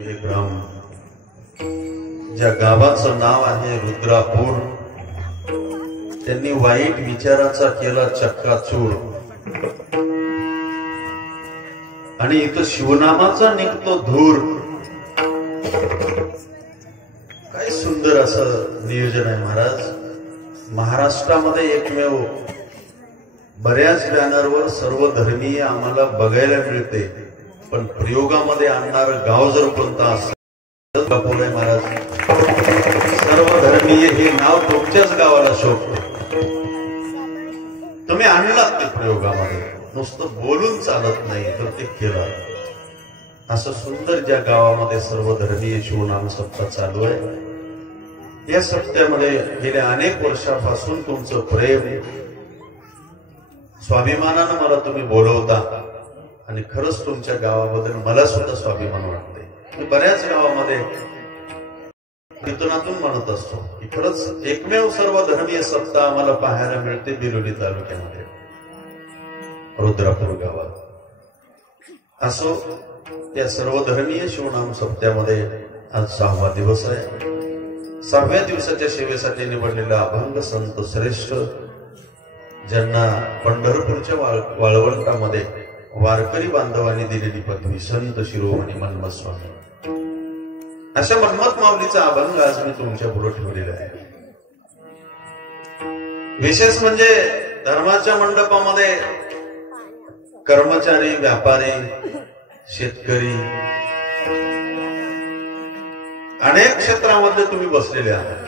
ब्रह्म ज्या गावाचं नाव आहे रुद्रापूर, त्यांनी वाईट विचाराचा केला चक्काचूर आणि इथं शिवनामाचा निघतो धूर. काय सुंदर असं नियोजन आहे महाराज. महाराष्ट्रामध्ये एकमेव बऱ्याच बॅनरवर सर्व धर्मीय आम्हाला बघायला मिळते, पण प्रयोगामध्ये आणणार गाव जर कोणता असेल आहे महाराज. सर्व धर्मीय हे नाव तुमच्याच गावाला शोभते. तुम्ही आणलात ते प्रयोगामध्ये, नुसतं बोलून चालत नाही तर ते केलं. असं सुंदर ज्या गावामध्ये सर्व धर्मीय शिवनाम सप्ताह चालू आहे, या सप्त्यामध्ये गेल्या अनेक वर्षापासून तुमचं प्रेम, स्वाभिमानानं मला तुम्ही बोलवता आणि खरंच तुमच्या गावाबद्दल मला सुद्धा स्वाभिमान वाटते. मी बऱ्याच गावामध्ये कीर्तनातून म्हणत असतो की खरंच एकमेव सर्व धर्मीय सप्ताह आम्हाला पाहायला मिळते बिलोली तालुक्यामध्ये रुद्रापूर गावात. असो, या सर्व धर्मीय शिवनाम सप्त्यामध्ये आज 6वा दिवस आहे. 6व्या दिवसाच्या सेवेसाठी निवडलेला अभंग संत श्रेष्ठ, ज्यांना पंढरपूरच्या वाळवंटामध्ये वारकरी बांधवांनी दिलेली पदवी संत शिरोमणी मन्मथ स्वामी, अशा मन्मथ माऊलीचा अभंग आज मी तुमच्या पुढे ठेवलेला आहे. विशेष म्हणजे धर्माच्या मंडपामध्ये कर्मचारी, व्यापारी, शेतकरी, अनेक क्षेत्रामध्ये तुम्ही बसलेले आहात.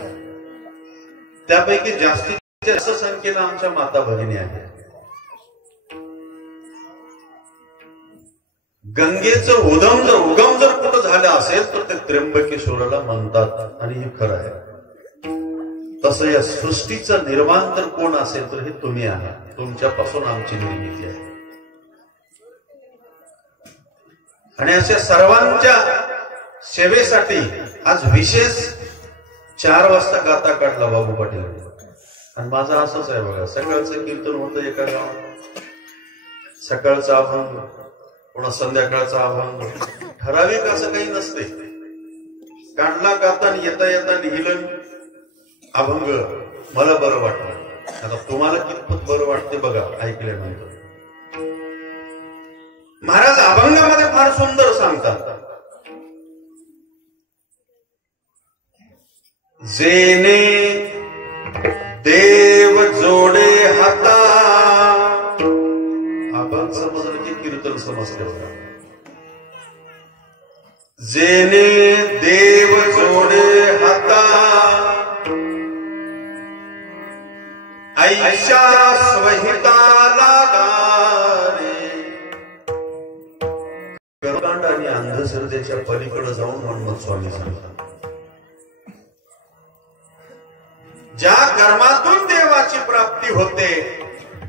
त्यापैकी जास्तीत जास्त संख्येनं आमच्या माता भगिनी आहेत. गंगेचं उगम जर कुठं झालं असेल तर ते त्र्यंबकेश्वराला म्हणतात, आणि हे खरं आहे. तसं या सृष्टीचं निर्माण तर कोण असेल तर हे तुम्ही आहात. तुमच्यापासून आमची निर्मिती आहे. आणि अशा सर्वांच्या सेवेसाठी आज विशेष 4 वाजता गाता काढला बाबू पाटील. आणि माझं असंच आहे बघा, सकाळचं कीर्तन होतं एका गावात, सकाळचा अभंग, पुन्हा संध्याकाळचा अभंग. ठराविक असं काही नसते. काढला गाता येता येता लिहिलं अभंग, मला बरं वाटलं. आता तुम्हाला कितपत बरं वाटते बघा ऐकल्यानंतर. महाराज अभंगामध्ये फार सुंदर सांगतात, जेने देव जोडे हाता. अभंग समजलं की कीर्तन समजले होता. जेने देव जोडे हाता, ऐशा स्वहिता लागारे. कर्मकांड आणि अंधश्रद्धेच्या पलीकडे जाऊन मन्मथ स्वामी सांगतात, ज्या कर्मातून देवाची प्राप्ती होते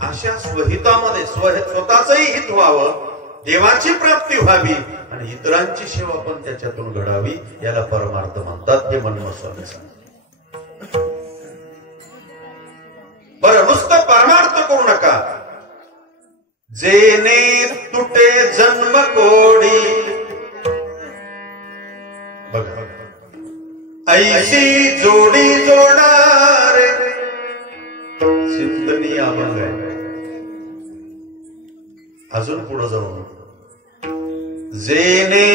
अशा स्वहितामध्ये स्वतःचंही हित व्हावं, देवाची प्राप्ती व्हावी आणि इतरांची सेवा पण त्याच्यातून घडावी, याला परमार्थ म्हणतात. हे मन्मथ स्वामी सांगतात. बरं, नुसतं परमार्थ करू नका. जेने तुटे जन्म कोडी, बघा, ऐशी जोडी जोडारे. चिंतनीय अभंग आहे. अजून पुढे जाऊन, जेने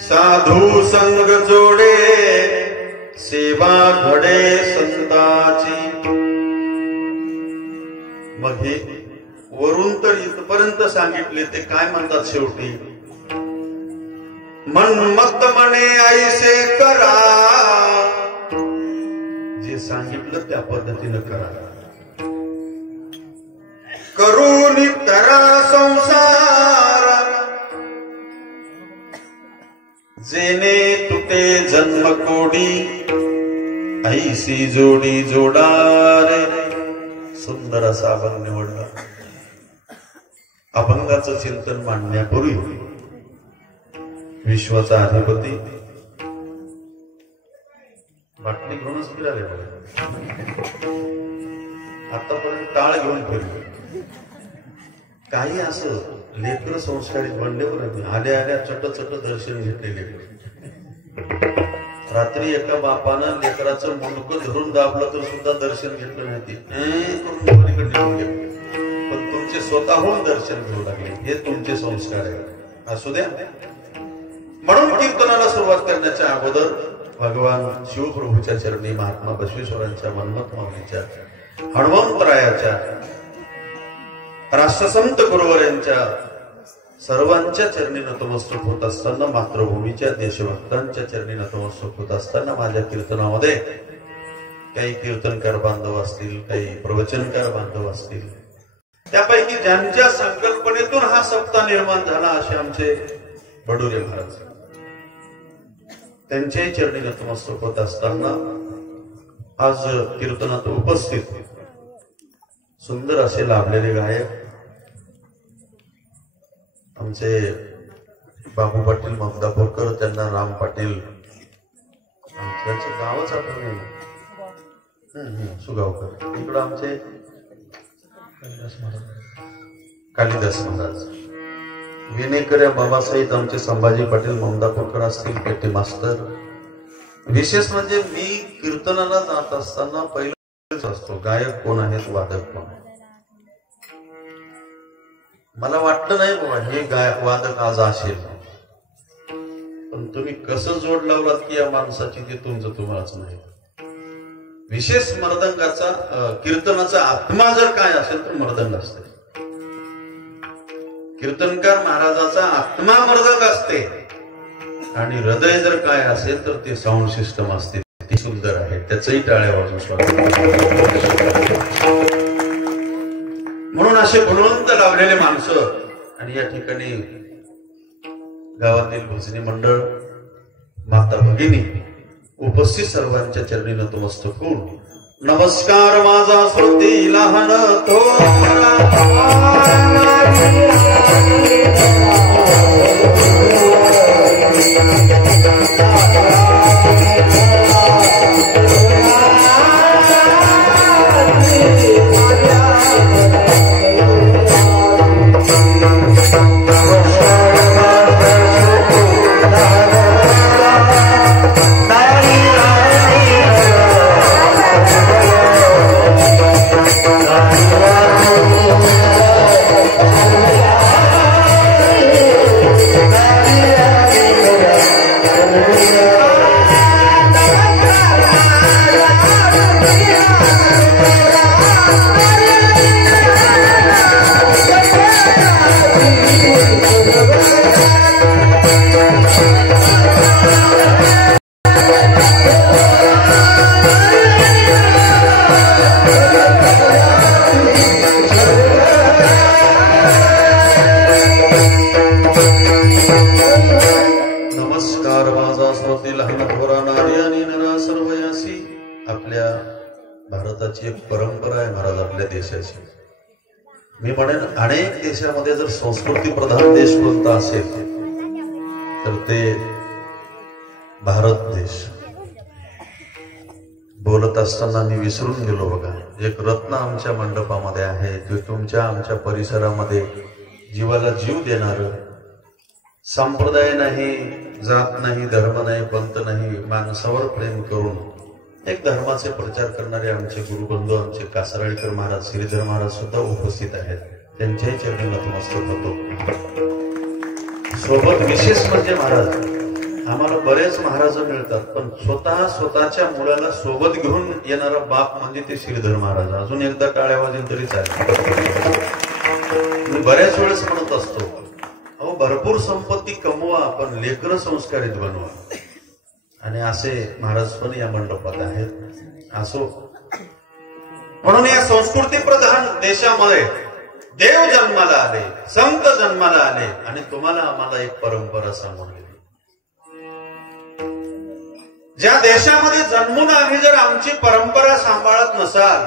साधू संग जोडे, सेवा घडे संताची. मग हे वरून तर इथपर्यंत सांगितले, ते काय म्हणतात शेवटी, मन्मथ म्हणे ऐसे करा. जे सांगितलं त्या पद्धतीनं करा. करून तरा संसार, जेने तुटे जन्म कोडी, ऐसी जोडी जोडारे. सुंदर असा अभंग निवडला. अभंगाचं चिंतन मांडण्यापूर्वी विश्वाचा अधिपती बाटली घेऊनच फिराले. आतापर्यंत टाळ घेऊन फिरले. काही असं लेकर संस्कारित बनले. आल्या आल्या चट दर्शन घेतले लेकर. रात्री एका बापानं लेकराचं मुंडकं धरून दाबलं तर सुद्धा दर्शन घेतलं नाही. पण तुमचे स्वतःहून दर्शन घेऊ लागले. हे तुमचे संस्कार आहे. असू द्या. म्हणून कीर्तनाला सुरुवात करण्याच्या अगोदर भगवान शिवप्रभूच्या चरणी, महात्मा बसवेश्वरांच्या, मन्मथ माऊलीच्या, हनुमंतरायाच्या, राष्ट्रसंत गुरुवर यांच्या सर्वांच्या चरणी नतमस्तक होत असताना, मातृभूमीच्या देशभक्तांच्या चरणी नतमस्तक होत असताना, माझ्या कीर्तनामध्ये काही कीर्तनकार बांधव असतील, काही प्रवचनकार बांधव असतील, त्यापैकी ज्यांच्या संकल्पनेतून हा सप्ताह निर्माण झाला असे आमचे बडुरे महाराज, त्यांच्याही चरणी नतमस्तक होत असताना आज कीर्तनात उपस्थित सुंदर असे लाभलेले गायक आमचे बाबू पाटील ममदापूरकर, त्यांना राम पाटील, त्यांचं गावच आठवण सुगावकर, इकडं आमचे कालिदास महाराज, विनेकर बाबासाहेब, आमचे संभाजी पाटील ममदापूरकर असतील, पेटी मास्तर. विशेष म्हणजे मी कीर्तनाला जात असताना पहिलाच असतो गायक कोण आहेत, वादक कोण आहे. मला वाटलं नाही बाबा हे वादक आज असेल, पण तुम्ही कसं जोड लावलात की या माणसाची ते तुमचं तुम्हालाच नाही. विशेष मृदंगाचा, कीर्तनाचा आत्मा जर काय असेल तर मृदंग असते. कीर्तनकार महाराजाचा आत्मा मृदंग असते आणि हृदय जर काय असेल तर ते साऊंड सिस्टम असते. ती सुंदर आहे, त्याचंही टाळ्या वाजून स्वागत. म्हणून असे गुणवंत लावलेले माणसं आणि या ठिकाणी गावातील भजनी मंडळ, माता भगिनी उपस्थित सर्वांच्या चरणी नतमस्तक होऊन नमस्कार माझा श्रोती लहान थोरा. भारताची एक परंपरा आहे महाराज आपल्या देशाची. मी म्हणेन अनेक देशामध्ये जर संस्कृती प्रधान देश कोणता असेल तर ते भारत देश. बोलत असताना मी विसरून गेलो बघा, एक रत्न आमच्या मंडपामध्ये आहे, जे तुमच्या आमच्या परिसरामध्ये जीवाला जीव देणार, संप्रदाय नाही, जात नाही, धर्म नाही, पंथ नाही, माणसावर प्रेम करून एक धर्माचे प्रचार करणारे आमचे गुरुबंधू, आमचे कासाराळीकर महाराज, श्रीधर महाराज सुद्धा उपस्थित आहेत. त्यांच्याही चरणी नतमस्तक होतो. सोबत विशेष म्हणजे महाराज, आम्हाला बरेच महाराज मिळतात, पण स्वतःच्या मुलाला सोबत घेऊन येणारा बाप म्हणजे ते श्रीधर महाराज. अजून एकदा टाळ्या वाजून तरी चालेल. मी बऱ्याच वेळेस म्हणत असतो, अहो भरपूर संपत्ती कमवा पण लेकरं संस्कारित बनवा. आणि असे महाराज पण या मंडपात आहेत. असो, म्हणून या संस्कृती प्रधान देशामध्ये देव जन्माला आले, संत जन्माला आले आणि तुम्हाला आम्हाला एक परंपरा सांगून गेली. ज्या देशामध्ये जन्मून आम्ही जर आमची परंपरा सांभाळत नसाल,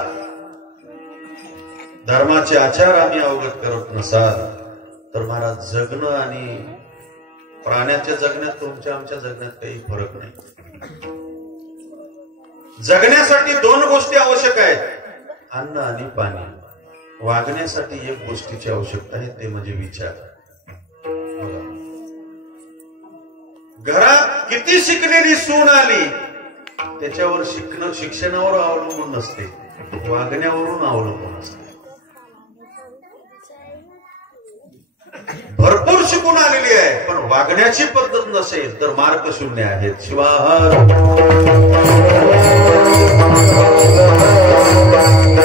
धर्माचे आचार आम्ही अवगत करत नसाल, तर महाराज जगणं आणि प्राण्याच्या जगण्यात तुमच्या आमच्या जगण्यात काही फरक नाही. जगण्यासाठी दोन गोष्टी आवश्यक आहेत, अन्न आणि पाणी. वागण्यासाठी एक गोष्टीची आवश्यकता आहे, ते म्हणजे विचार. घरात किती शिकलेली सून आली त्याच्यावर शिक्षणावर अवलंबून नसते, वागण्यावरून अवलंबून असते. भरपूर शिकून आलेली आहे पण वागण्याची पद्धत नसेल तर मार्क शून्य आहेत. शिवाहार.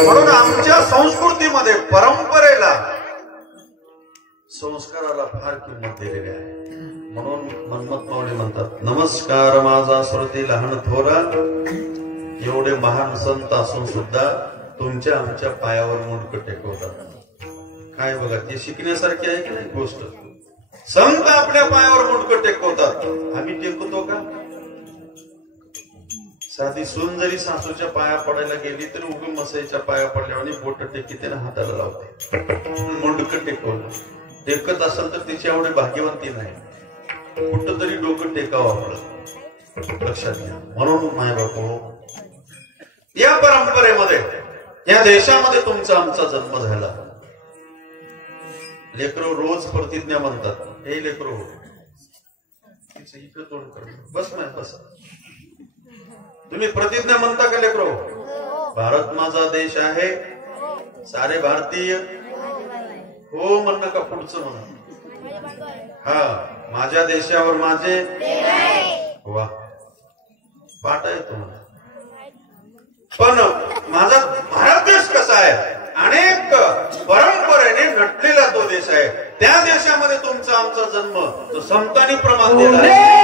म्हणून आमच्या संस्कृतीमध्ये परंपरेला संस्काराला फार किंमत दिलेली आहे. म्हणून मन्मथ माऊली म्हणतात, नमस्कार माझा श्रोते लहान थोरा, एवढे महान संत असून सुद्धा तुमच्या आमच्या पायावर मुंडकं टेकवतात. काय बघा, ते शिकण्यासारखी आहे की नाही गोष्ट. संत आपल्या पायावर मुंडकं टेकवतात, आम्ही टेकवतो का? साधी सून जरी सासूच्या पाया पडायला गेली तरी उभी मसाईच्या पाया पडल्यावर बोट टेकीते ना हाताला लावते. मुंडकं टेकवलं. टेकत असेल तर तिची एवढी भाग्यवंती नाही. कुठं तरी डोकं टेकावं आपलं, लक्षात घ्या. म्हणून माय बापू, या परंपरेमध्ये या देशामध्ये तुमचा आमचा जन्म झाला. लेकरो रोज प्रतिज्ञा म्हणतात, हे लेकरो इकडे तोंड कर, बस नाही बस. तुम्ही प्रतिज्ञा म्हणता का लेकरो? भारत माझा देश आहे, सारे भारतीय हो म्हणणं का पुढचं म्हणा? हा, माझ्या देशावर माझे वा पाठ आहे तुम्हाला. पण माझा भारत देश कसा आहे? अनेक परंपरेने नटलेला तो देश आहे. त्या देशामध्ये तुमचा आमचा जन्म तो संतांनी प्रमाण दिला आहे.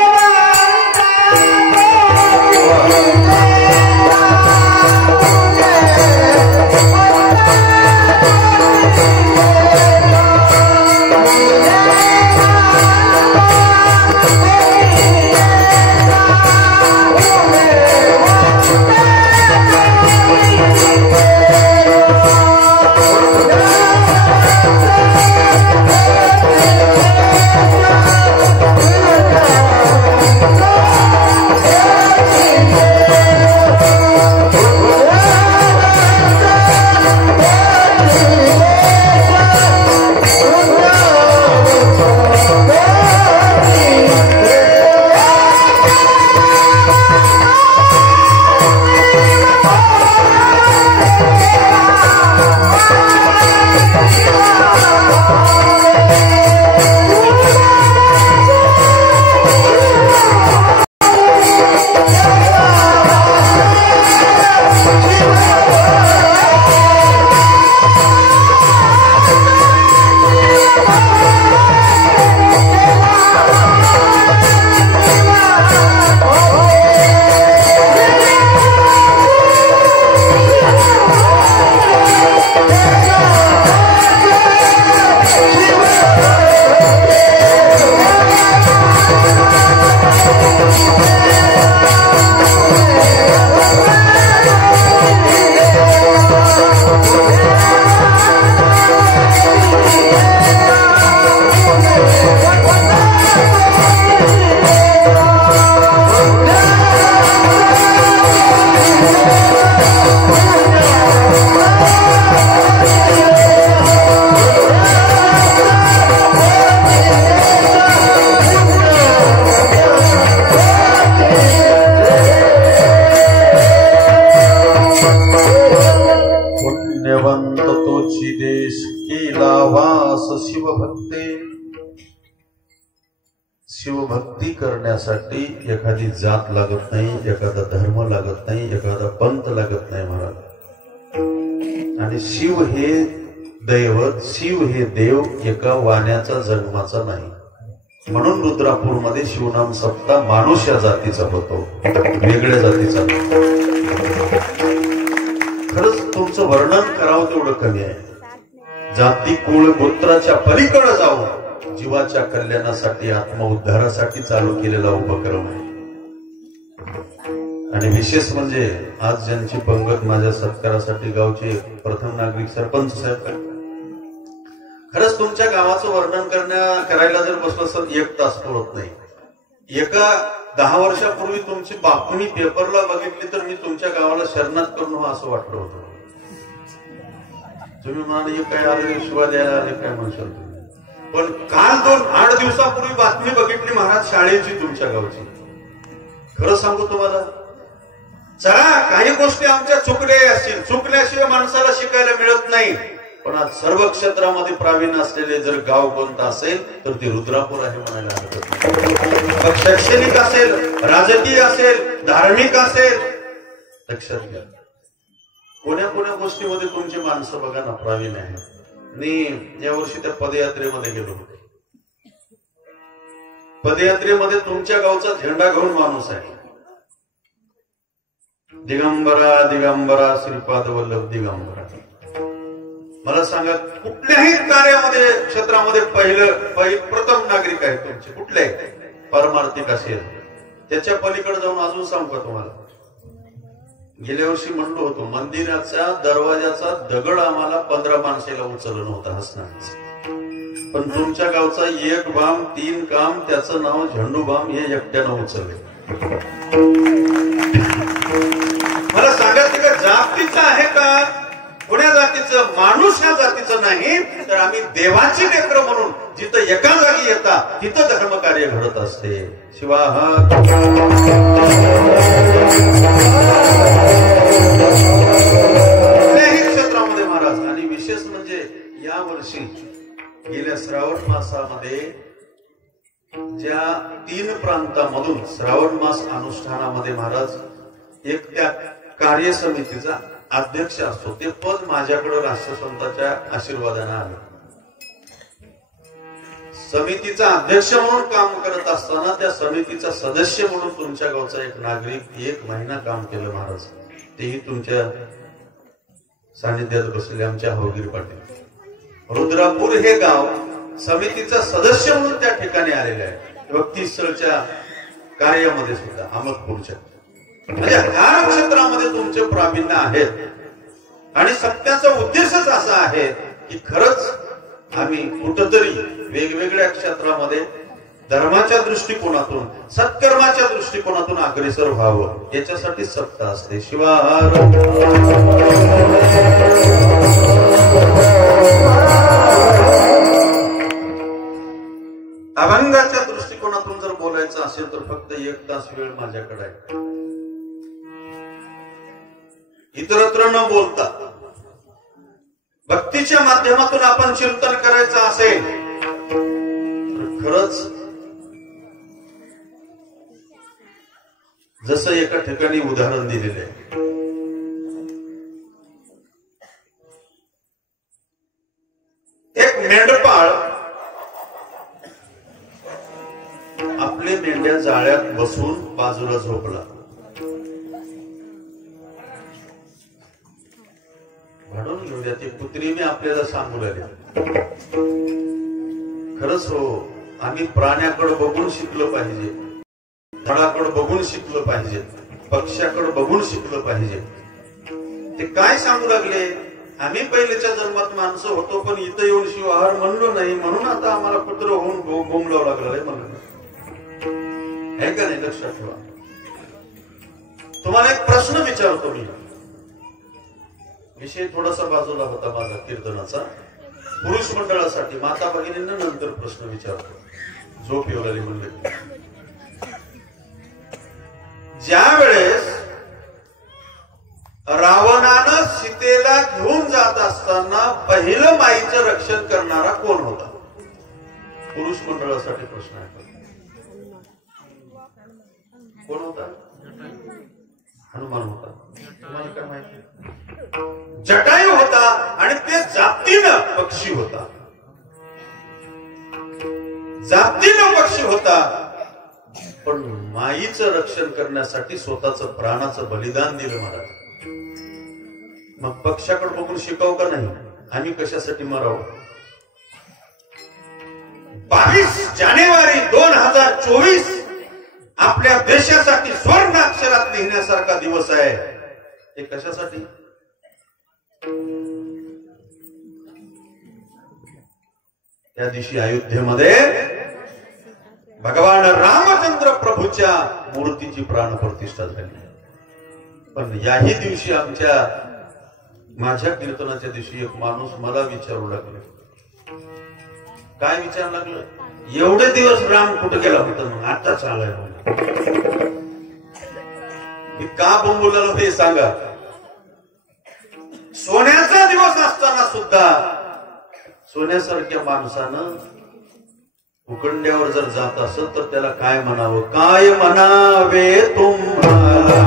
शिवभक्ती करण्यासाठी एखादी जात लागत नाही, एखादा धर्म लागत नाही, एखादा पंथ लागत नाही महाराज. आणि शिव हे दैवत, शिव हे देव एका वाण्याचा जन्माचा नाही. म्हणून रुद्रापूरमध्ये शिवनाम सप्ताह माणूस या जातीचा होतो, वेगळ्या जातीचा. खरंच तुमचं वर्णन करावं तेवढं कमी आहे. जाती कुळ गोत्राच्या पलीकडे जाऊन जीवाच्या कल्याणासाठी, आत्मउद्धारासाठी चालू केलेला उपक्रम आहे. आणि विशेष म्हणजे आज ज्यांची पंगत माझ्या सत्कारासाठी गावचे प्रथम नागरिक सरपंच साहेब, खरंच तुमच्या गावाचं वर्णन करायला जर बसलं तर 1 तास पुरत नाही. एका 10 वर्षापूर्वी तुमची बातमी पेपरला बघितली तर मी तुमच्या गावाला शरणात करून असं वाटलं होतं. तुम्ही म्हणाले काय आले शिवा द्यायला आले काय म्हणशाल तुम्ही? पण काल 8 दिवसापूर्वी बातमी बघितली महाराज शाळेची तुमच्या गावची. खरं सांगू तुम्हाला, चला काही गोष्टी आमच्या चुकल्या असतील, चुकल्याशिवाय माणसाला शिकायला मिळत नाही. पण आज सर्व क्षेत्रामध्ये प्रावीण्य असलेले जर गाव कोणतं असेल तर ते रुद्रापूर आहे म्हणायला हरकत नाही. मग शैक्षणिक असेल, राजकीय असेल, धार्मिक असेल, लक्षात घ्या कोण्या कोण्या गोष्टीमध्ये तुमची माणसं बघा ना प्रावीण्य आहे. मी यावर्षी त्या पदयात्रेमध्ये गेलो होतो. पदयात्रेमध्ये तुमच्या गावचा झेंडा घेऊन माणूस आहे. दिगंबरा दिगंबरा श्रीपाद वल्लभ दिगंबरा. मला सांगा कुठल्याही कार्यामध्ये क्षेत्रामध्ये प्रथम नागरिक आहे तुमचे कुठले पारमार्थिक असेल. त्याच्या पलीकडे जाऊन अजून सांगू का तुम्हाला, गेल्या वर्षी म्हणलो होतो मंदिराच्या दरवाजाचा दगड आम्हाला 15 माणसाला उचललं नव्हतं हसणार. पण तुमच्या गावचा एक बाम 3 काम त्याचं नाव झेंडू बाम हे एकट्यानं उचलले. मला सांगायचं का जातीचं आहे का, कोण्या जातीचं, माणूस ह्या जातीचं नाही तर आम्ही देवाची लेकरं म्हणून जिथं एका जागी येतात तिथं धर्मकार्य घडत असते. शिवाय कुठल्याही क्षेत्रामध्ये महाराज. आणि विशेष म्हणजे या वर्षी गेल्या श्रावण मासामध्ये ज्या 3 प्रांतामधून श्रावण मास अनुष्ठानामध्ये महाराज एक त्या कार्य समितीचा अध्यक्ष असतो, ते पद माझ्याकडे राष्ट्रसंतांच्या आशीर्वादाने आलं. समितीचा अध्यक्ष म्हणून काम करत असताना त्या समितीचा सदस्य म्हणून तुमच्या गावचा एक नागरिक 1 महिना काम केलं महाराज. तेही तुमच्या सानिध्यात बसले आमच्या हवगीर पाटील. रुद्रापूर हे गाव समितीचा सदस्य म्हणून त्या ठिकाणी आलेले आहे. भक्ती स्थळच्या कार्यामध्ये सुद्धा अहमदपूरच्या म्हणजे हर क्षेत्रामध्ये तुमचे प्रावीण्य आहेत. आणि सत्याचा उद्देशच असा आहे की खरंच आम्ही कुठंतरी वेगवेगळ्या क्षेत्रामध्ये धर्माच्या दृष्टिकोनातून सत्कर्माच्या दृष्टिकोनातून अग्रेसर व्हावं याच्यासाठी सत्ता असते. शिवाय अभंगाच्या दृष्टिकोनातून जर बोलायचं असेल तर फक्त 1 तास वेळ माझ्याकडे आहे. इतरत्र न बोलता भक्तीच्या माध्यमातून आपण चिंतन करायचं असेल तर खरंच जसं एका ठिकाणी उदाहरण दिलेलं आहे. एक मेंढपाळ आपले मेंढ्या जाळ्यात बसून बाजूला झोपला. म्हणून घेऊ द्या, ती कुत्री मी आपल्याला सांगू लागले. खरंच हो, आम्ही प्राण्याकडे बघून शिकलं पाहिजे, झाडाकडे बघून शिकलं पाहिजे, पक्ष्याकडे बघून शिकलं पाहिजे. ते काय सांगू लागले, आम्ही पहिल्याच्या जन्मात माणसं होतो पण इथं येऊन शिवाहार म्हणलो नाही म्हणून आता आम्हाला कुत्र होऊन बोंबलावं लागलं म्हणलं. हे का नाही, लक्षात ठेवा. तुम्हाला एक प्रश्न विचारतो मी. विषय थोडासा बाजूला होता माझा कीर्तनाचा. पुरुष मंडळासाठी माता भगिनींना नंतर प्रश्न विचारतो. झोप येऊ लागली म्हणले. ज्या वेळेस रावणानं सीतेला घेऊन जात असताना पहिलं माईचं रक्षण करणारा कोण होता? पुरुष मंडळासाठी प्रश्न आहे. कोण होता? हनुमान होता. तुम्हाला काय माहिती? जटायू होता आणि ते जातीनं पक्षी होता. जातीनं पक्षी होता पण माईचं रक्षण करण्यासाठी स्वतःचं प्राणाचं बलिदान दिलं महाराज. मग पक्षाकडे बघून शिकाव का नाही? आम्ही कशासाठी मरावं? 22 जानेवारी 2024 आपल्या देशासाठी स्वर्ण अक्षरात लिहिण्यासारखा दिवस आहे. हे कशासाठी? त्या दिवशी अयोध्येमध्ये भगवान रामचंद्र प्रभूच्या मूर्तीची प्राण प्रतिष्ठा झाली. पण याही दिवशी माझ्या कीर्तनाच्या दिवशी एक माणूस मला विचारू लागला, काय विचार लागलं, एवढे दिवस राम कुठे गेला होता, मग आता चालाय मी का बोंबवलेलं ते सांगा. सोन्याचा दिवस असताना सुद्धा सोन्यासारख्या माणसानं उकंड्यावर जर जात असत तर त्याला काय म्हणावं, काय म्हणावे तुम्हाला,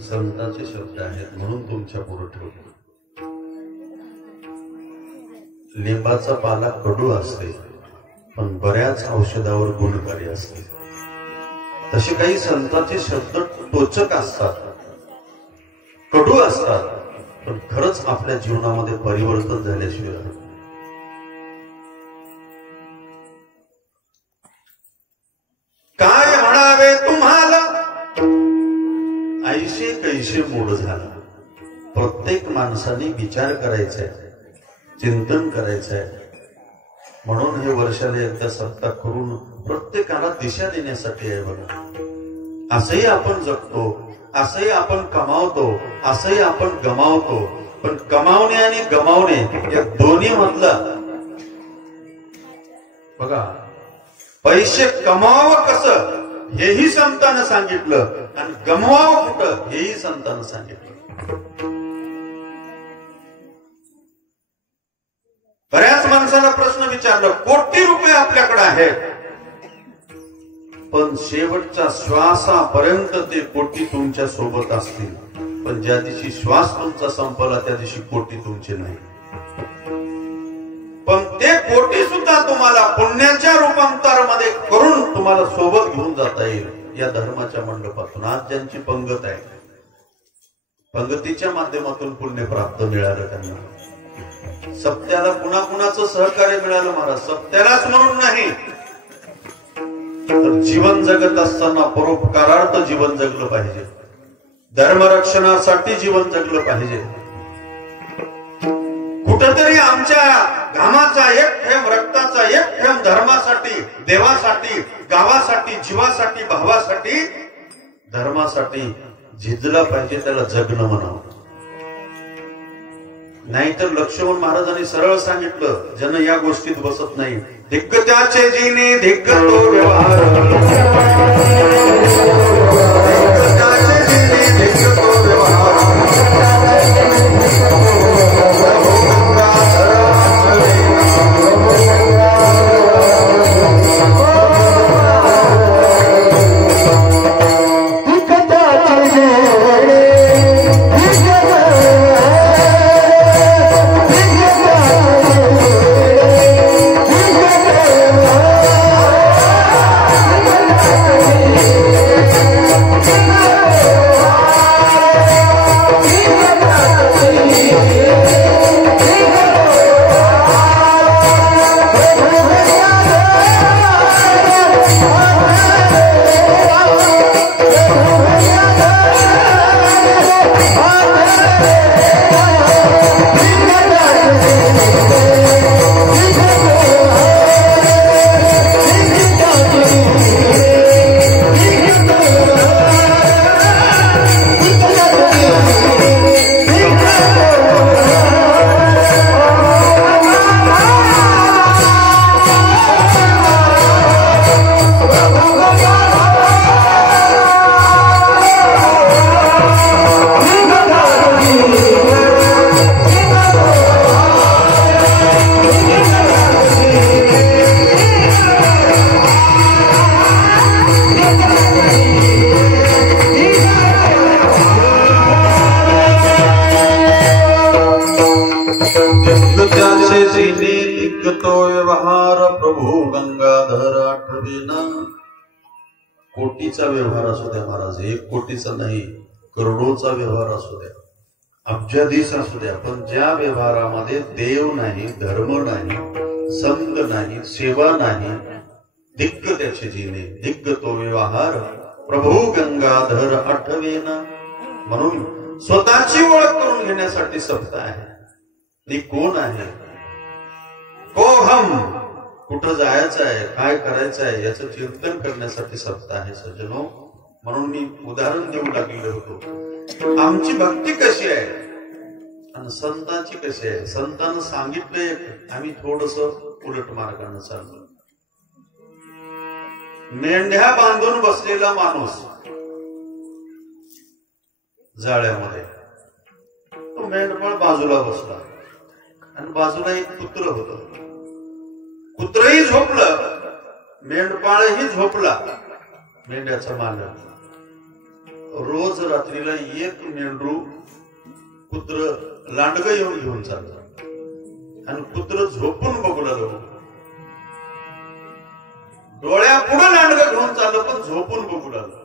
संतांचे शब्द आहेत म्हणून तुमच्या पुढे ठेवतो. लिंबाचा पाला कडू असते पण बऱ्याच औषधावर गुणकारी असते. तसे काही संतांचे शब्द टोचक असतात, कडू असतात, पण खरंच आपल्या जीवनामध्ये परिवर्तन झाल्याशिवाय. काय म्हणावे तुम्हाला, ऐशे कैशे मूड झाला. प्रत्येक माणसाने विचार करायचा आहे, चिंतन करायचंय. म्हणून हे वर्षाला एकदा सप्ताह करून प्रत्येकाला दिशा देण्यासाठी आहे बघा. असंही आपण जगतो, असंही आपण कमावतो, असंही आपण गमावतो. पण कमावणे आणि गमावणे या दोन्ही मधलं बघा, पैसे कमावं कसं हेही संतांनी सांगितलं आणि गमवावं कुठं हेही संतांनी सांगितलं. बऱ्याच माणसाला प्रश्न विचारला, कोटी रुपये आपल्याकडे आहेत पण शेवटच्या श्वासापर्यंत ते कोटी तुमच्या सोबत असतील, पण ज्या दिवशी श्वास तुमचा संपला त्या दिवशी कोटी तुमचे नाही. पण ते कोटी सुद्धा तुम्हाला पुण्याच्या रूपांतरामध्ये करून तुम्हाला सोबत घेऊन जाता येईल या धर्माच्या मंडपातून. आज ज्यांची पंगत आहे, पंगतीच्या माध्यमातून पुण्य प्राप्त मिळालं त्यांना. सप्त्याला कुणाकुणाचं सहकार्य मिळालं महाराज, सप्त्यालाच म्हणून नाही तर जीवन जगत असताना परोपकारार्थ जीवन जगलं पाहिजे, धर्मरक्षणासाठी जीवन जगलं पाहिजे. कुठेतरी आमच्या घामाचा एक थेंब, रक्ताचा एक थेंब धर्मासाठी, देवासाठी, गावासाठी, जीवासाठी, भावासाठी, धर्मासाठी झिजला पाहिजे. त्याला जगणं म्हणावं. नाहीतर लक्ष्मण महाराजांनी सरळ सांगितलं, जन या गोष्टीत बसत नाही. धिक्क त्याचे जीने धिक्क तो व्यवहार, त्याचे जीने धिक्क तो व्यवहार. कोटीचा व्यवहार असू द्या महाराज, 1 कोटीचा नाही, करोडोचा व्यवहार असू द्या, अब्जाधीश असू द्या, पण ज्या व्यवहारामध्ये देव नाही, धर्म नाही, संत नाही, सेवा नाही, दिग्ग त्याचे जीने, दिग्ग तो व्यवहार प्रभू गंगाधर आठवेना. म्हणून स्वतःची ओळख करून घेण्यासाठी सप्ताह आहे. मी कोण आहे, को हम, कुठं जायचं आहे, काय करायचं आहे याचं चिंतन करण्यासाठी सप्ताह आहे सज्जनो. म्हणून मी उदाहरण देऊ लागलेलो होतो. आमची भक्ती कशी आहे आणि संतांची कशी आहे. संतांना सांगितलंय, आम्ही थोडस उलट मार्गाने चाललो. मेंढ्या बांधून बसलेला माणूस जाळ्यामध्ये, तो मेंढपाळ बाजूला बसला आणि बाजूला एक कुत्र होत. कुत्रही झोपलं, मेंढपाळही झोपला. मेंढ्याचा मालक रोज रात्रीला एक मेंढरू कुत्र लांडगं येऊन घेऊन चाललं आणि कुत्र झोपून बघू लागलं. डोळ्या पुढे लांडगं घेऊन चाललं पण झोपून बघू लागलं.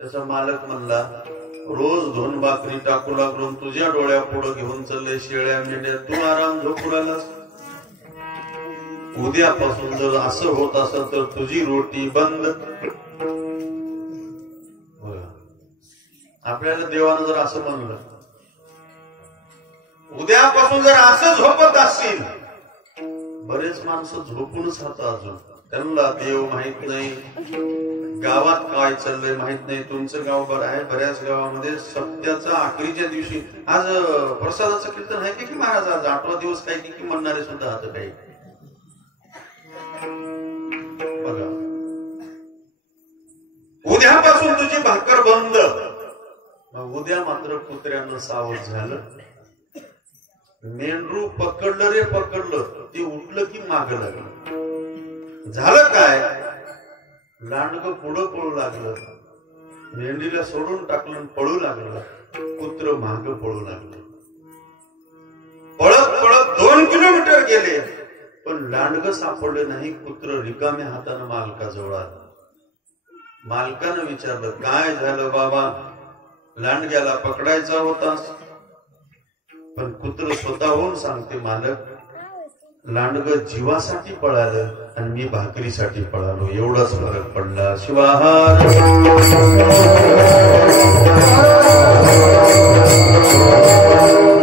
त्याचा मालक म्हणला, रोज 2 भाकरी टाकू लागलो, तुझ्या डोळ्या पुढे घेऊन चालले शेळ्या मेंढ्या, तू आराम झोपू लागलास. उद्यापासून जर असं होत असेल तर तुझी रोटी बंद. आपल्याला देवानं जर असं म्हणलं, उद्यापासून जर असं झोपत असतील, बरेच माणसं झोपूनच राहतात अजून. त्यांना देव माहित नाही, गावात काय चाललंय माहित नाही. तुमचं गाव बरं आहे, बऱ्याच गावामध्ये सप्त्याच्या अखेरीच्या दिवशी, आज प्रसादाचं कीर्तन आहे की महाराज, आज 8वा दिवस काय की म्हणणारे सुद्धा आता काही बघा. उद्यापासून तुझी भाकर बंद. उद्या मात्र कुत्र्यानं सावध झालं. मेंढरू पकडलं रे पकडलं, ते उठलं की मागं लागलं. झालं काय, लांडगं पुढं पळू लागलं, मेंढीला सोडून टाकलं, पळू लागलं. कुत्र मागं पळू लागलं. पळत पळत 2 किलोमीटर गेले, पण लांडगं सापडलं नाही. कुत्र रिकाम्या हातानं मालकाजवळ आलं. मालकानं विचारलं, काय झालं बाबा, लांडग्याला पकडायचा होतास. पण कुत्र स्वतःहून सांगते, मालक, लांडगं जीवासाठी पळालं आणि मी भाकरीसाठी पळालो, एवढाच फरक पडला. शिवाहार.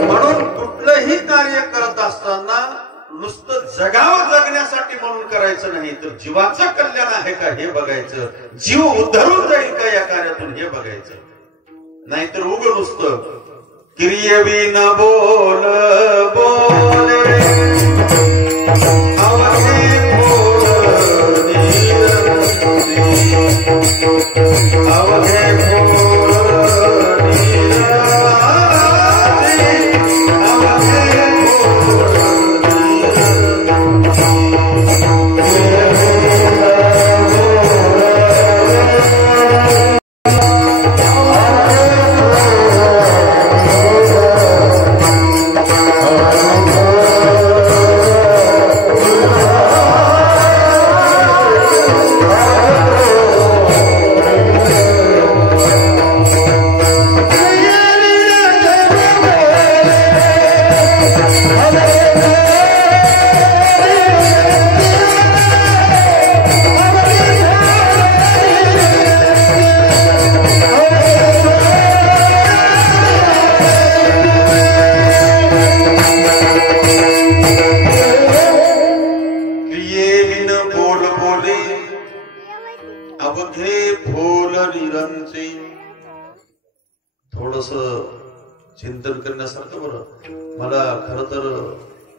म्हणून कुठलंही कार्य करत असताना नुसतं जगावं जगण्यासाठी म्हणून करायचं नाही, तर जीवाचं कल्याण आहे का हे बघायचं, जीव उद्धरून जाईल का या कार्यातून हे बघायचं. नाहीतर उग नुसतं क्रियेविन बोल बोले अवघे बोल अवघे चिंतन करण्यासारखं. बरं, मला खर तर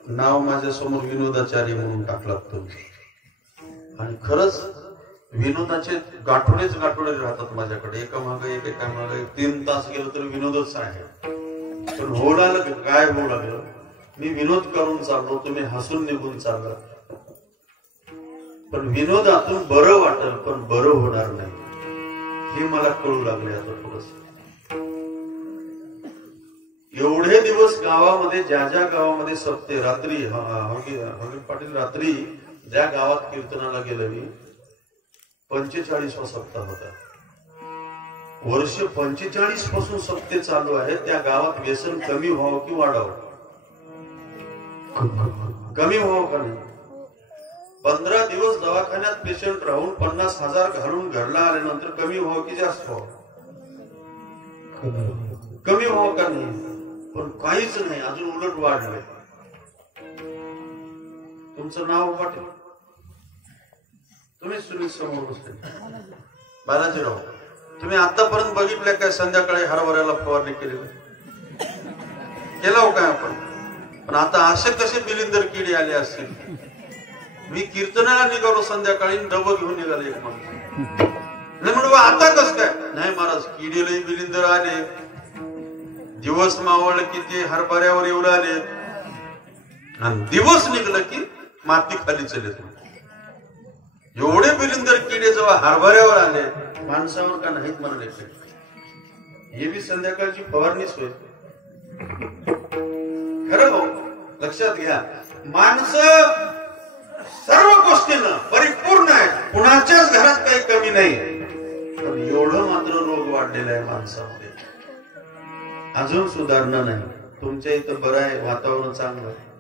नाव माझ्या समोर विनोदाचार्य म्हणून टाकला तुम्ही, आणि खरंच विनोदाचे गाठोडेच गाठोडे राहतात माझ्याकडे, एका मागे एक एका मागे 3 तास गेलो तर विनोदच आहे. पण होऊ लागलं काय होऊ लागलं, मी विनोद करून चाललो, तुम्ही हसून निघून चालला. पण विनोदातून बरं वाटेल पण बरं होणार नाही हे मला कळू लागले आता थोडस. एवढे दिवस गावामध्ये ज्या ज्या गावामध्ये सप्ते रात्री पाटील रात्री ज्या गावात कीर्तनाला गेलं मी, 45वा सप्ताह होता. वर्ष 45 पासून सप्ते चालू आहे. त्या गावात व्यसन कमी व्हावं की वाढावं? कमी व्हावं का नाही? 15 दिवस दवाखान्यात पेशंट राहून 50,000 घालून घरला आल्यानंतर कमी व्हावं की जास्त व्हावं? कमी व्हावं का नाही? पण काहीच नाही, अजून उलट वाढलंय. तुमचं नाव वाटेल, तुम्ही सुनील समोर बसले बालाजीराव, तुम्ही आतापर्यंत बघितलं काय संध्याकाळी हरभऱ्याला फवारणी केली? केला हो काय आपण? पण आता असे कसे बिलिंदर किडे आले असतील? मी कीर्तनाला निघालो संध्याकाळी, डबं घेऊन निघाले एक माणूस. नाही म्हणून आता कस काय? नाही महाराज, किडेलाही बिलिंदर आले, दिवस मावळ की ते हरभऱ्यावर येऊ आले, आणि दिवस निघलं की माती खाली चले. एवढे बिलिंदर किडे जेव्हा हरभऱ्यावर आले, माणसावर का नाहीत म्हणाले? हे बी संध्याकाळची फवारणीच होईल. खरं भाऊ, लक्षात घ्या, माणसं सर्व गोष्टीनं परिपूर्ण आहे, कुणाच्याच घरात काही कमी नाही. पण एवढं मात्र रोग वाढलेला आहे माणसामध्ये, अजून सुधारणा नाही. तुमच्या इथं बरं आहे, वातावरण चांगलं आहे,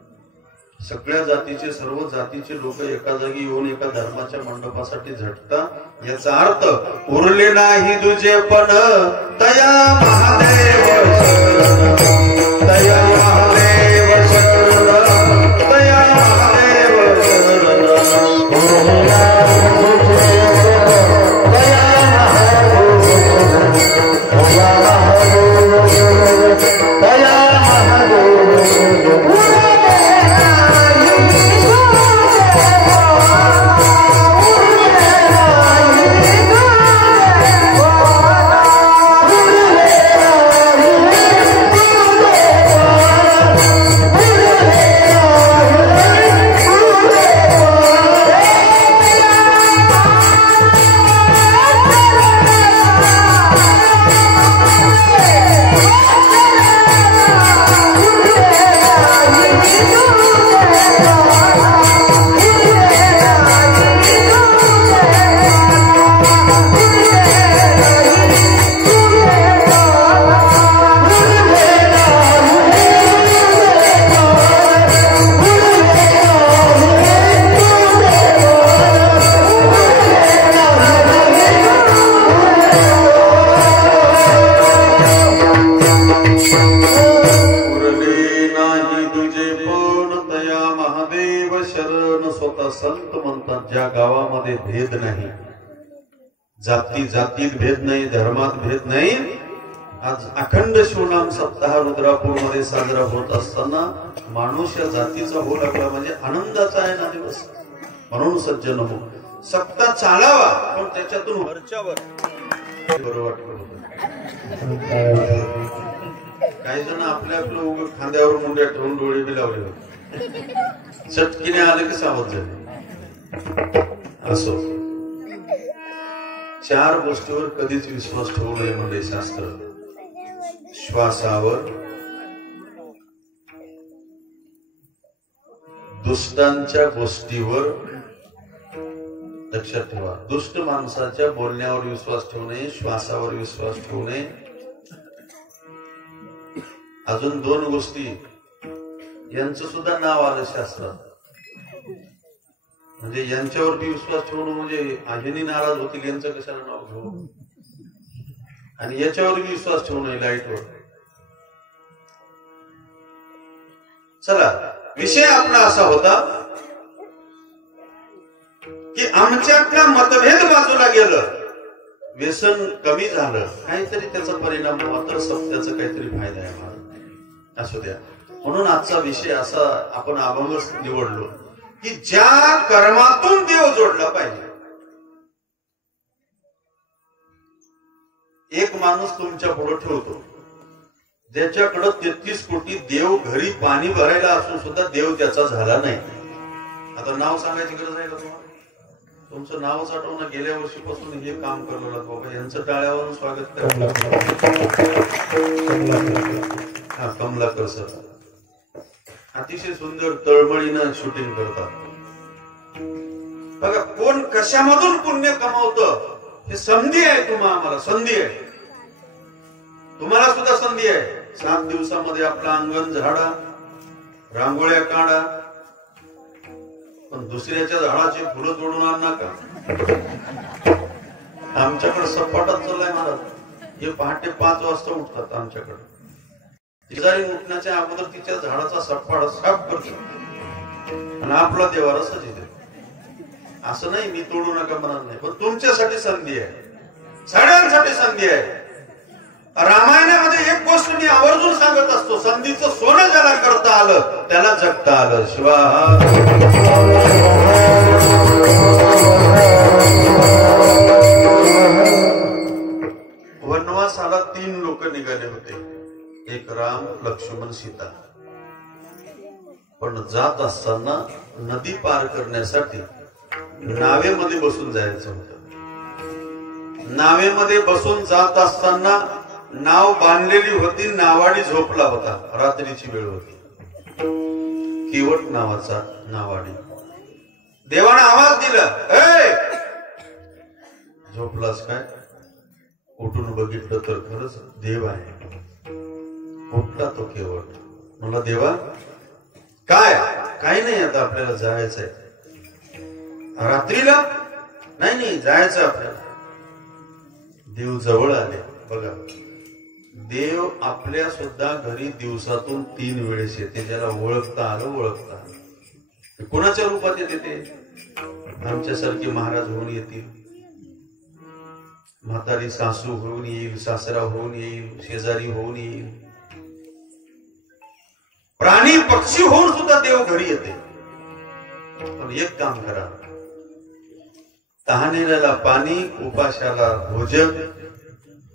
सगळ्या जातीचे सर्व जातीचे लोक एका जागी येऊन एका धर्माच्या मंडपासाठी झटता. याचा अर्थ उरले नाही तुझे पण तया महादेव शरण, तया महादेव शरण, तया महादेव शरण, भेद नाही, जाती जातीत भेद नाही, धर्मात भेद नाही. आज अखंड शिवनाम सप्ताह रुद्रापूरमध्ये साजरा होत असताना माणूस या जातीचा होऊ लागला म्हणजे आनंदाचा आहे ना दिवस. म्हणून सज्जन हो, सप्ताह चालावा पण त्याच्यातून वरच्यावर बरं वाटत होतं. काही जण आपल्या आपलं उग खांद्यावर मुंड्या ठेवून डोळे बी लावले होते, चटकीने आले की सावध झाले. असो, 4 गोष्टीवर कधीच विश्वास ठेवू नये म्हणजे शास्त्र. श्वासावर, दुष्टांच्या गोष्टीवर, लक्षात ठेवा, दुष्ट माणसाच्या बोलण्यावर विश्वास ठेवू नये, श्वासावर विश्वास ठेवू नये. अजून 2 गोष्टी, यांचं सुद्धा नाव आलं शास्त्रात, म्हणजे यांच्यावरती विश्वास ठेवणं म्हणजे आहिनी नाराज होतील यांचं कशाला नाव घेऊ, आणि याच्यावर विश्वास ठेवू नये, लाईटवर. चला, विषय आपला असा होता की आमच्यातला मतभेद बाजूला गेलं, व्यसन कमी झालं, काहीतरी त्याचा परिणाम मात्र सत्याचा काहीतरी फायदा आहे मला, असू द्या. म्हणून आजचा विषय असा आपण अभंग निवडलो की ज्या कर्मातून देव जोडला पाहिजे. एक माणूस तुमच्या पुढे ठेवतो, ज्याच्याकडे 33 कोटी देव घरी पाणी भरायला असून सुद्धा देव त्याचा झाला नाही. आता नाव सांगायची गरज आहे का तुम्हाला? तुमचं नावच आठवणं, गेल्या वर्षीपासून हे काम करलं बाबा, यांचं टाळ्यावरून स्वागत करा. हा, कमलाकर सर अतिशय सुंदर तळमळीनं शूटिंग करतात. बघा कोण कशामधून पुण्य कमावतं हे संधी आहे. आम्हाला संधी आहे, तुम्हाला सुद्धा संधी आहे. 7 दिवसामध्ये आपलं अंगण झाडा, रांगोळ्या काढा, पण दुसऱ्याच्या झाडाची फुलं तोडून आण नका. आमच्याकडे सपाटाच चाललाय महाराज. हे पहाटे 5 वाजता उठतात आमच्याकडे. शेजारी उठण्याच्या अगोदर तिच्या झाडाचा सपाटा साफ करतो आणि आपला देवार असंच येते. असं नाही मी तोडू नका म्हणणार नाही, पण तुमच्यासाठी संधी आहे, सगळ्यांसाठी संधी आहे. रामायणामध्ये एक गोष्ट मी आवर्जून सांगत असतो, संधीचं सोनं ज्याला करता आलं त्याला जगता आलं. शिवा वनवासाला 3 लोक निघाले होते, एक राम, लक्ष्मण, सीता. पण जात असताना नदी पार करण्यासाठी नावेमध्ये बसून जायचं होतं. नावेमध्ये बसून जात असताना नाव बांधलेली होती, नावाडी झोपला होता. रात्रीची वेळ होती. किवट नावाचा नावाडी. देवाने आवाज दिला, झोपलास काय? उठून बघितलं तर खरंच देव आहे. उठला तो केवट. मला देवा काय? काही नाही, आता आपल्याला जायचंय. रात्रीला? नाही जायचं आपल्याला. देव जवळ आले. बघा देव आपल्या सुद्धा घरी दिवसातून 3 वेळेस येते. ज्याला ओळखता आलं ओळखता आलं. कोणाच्या रूपात येते ते? आमच्यासारखी महाराज होऊन येतील, म्हातारी सासू होऊन येईल, सासरा होऊन येईल, शेजारी होऊन येईल, प्राणी पक्षी होऊन सुद्धा देव घरी येते. पण एक काम करा, तहानेल्याला पाणी, उपाशाला भोजन,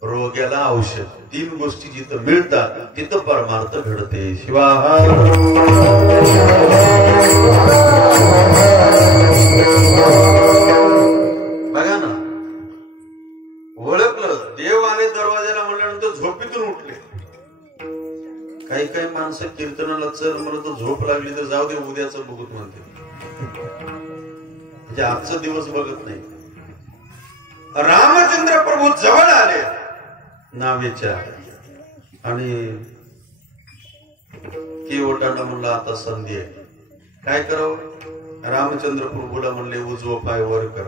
रोग्याला औषध. 3 गोष्टी जिथं मिळतात तिथं परमार्थ घडते. शिवा बघा ना, ओळखलं देव आले दरवाजाला म्हटल्यानंतर झोपेतून उठले. काही माणसं कीर्तनाला चल म्हणत तर झोप लागली तर जाऊ दे उद्याचं बघूत म्हणते. म्हणजे आजचा दिवस बघत नाही. रामचंद्र प्रभू जवळ आले नावेच्या आणि केवटाला म्हणलं आता संधी आहे, काय करावं? रामचंद्र प्रभूला म्हणले उजवं पाय वर कर.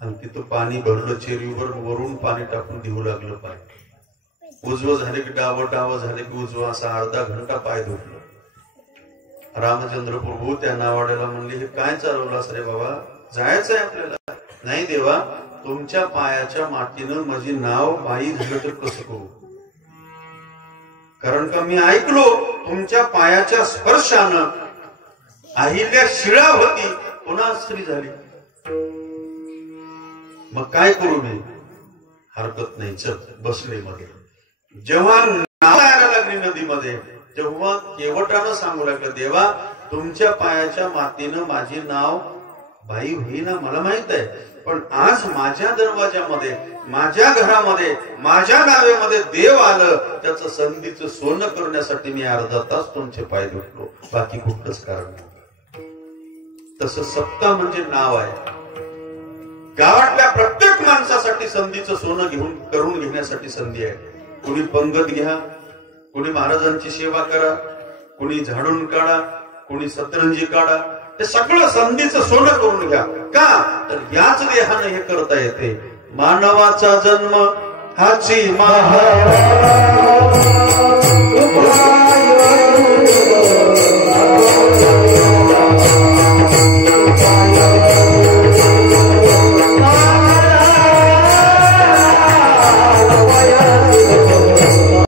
आणि तिथं पाणी भरलं चेरीवर, वरून पाणी टाकून देऊ लागलं पाय. उजवं झाले की डावं, डावं झाले की उजवं, असा अर्धा घंटा पाय धुतलं. रामचंद्र प्रभू त्या नावाड्याला म्हणले हे काय चालवलास रे बाबा? जायचंय आपल्याला. नाही देवा, तुमच्या पायाच्या मातीनं माझी नाव बाई झालं तर कसं करू? कारण का मी ऐकलो तुमच्या पायाच्या स्पर्शानं अहिल्या शिळा होती, पुन्हा स्त्री झाली. मग काय करू मी? हरकत नाही, चल. बसले मध्ये. जेव्हा नाव यायला लागली नदीमध्ये, तेव्हा केवटानं सांगू लागलं देवा, तुमच्या पायाच्या मातीनं माझी नाव बाई होईना मला माहित आहे, पण आज माझ्या दरवाजामध्ये, माझ्या घरामध्ये, माझ्या नावेमध्ये देव आलं, त्याचं संधीचं सोनं करण्यासाठी मी अर्धा तास तुमचे पाय धुतलो, बाकी कुठलंच कारण नाही. तसं सत्ता म्हणजे नाव आहे. गावातल्या प्रत्येक माणसासाठी संधीचं सोनं करून घेण्यासाठी संधी आहे. कुणी पंगत घ्या, कुणी महाराजांची सेवा करा, कुणी झाडून काढा, कुणी सतरंजी काढा. ते सगळं संधीचं सोनं करून घ्या. का तर याच देहानं हे करता येते. मानवाचा जन्म हाची महा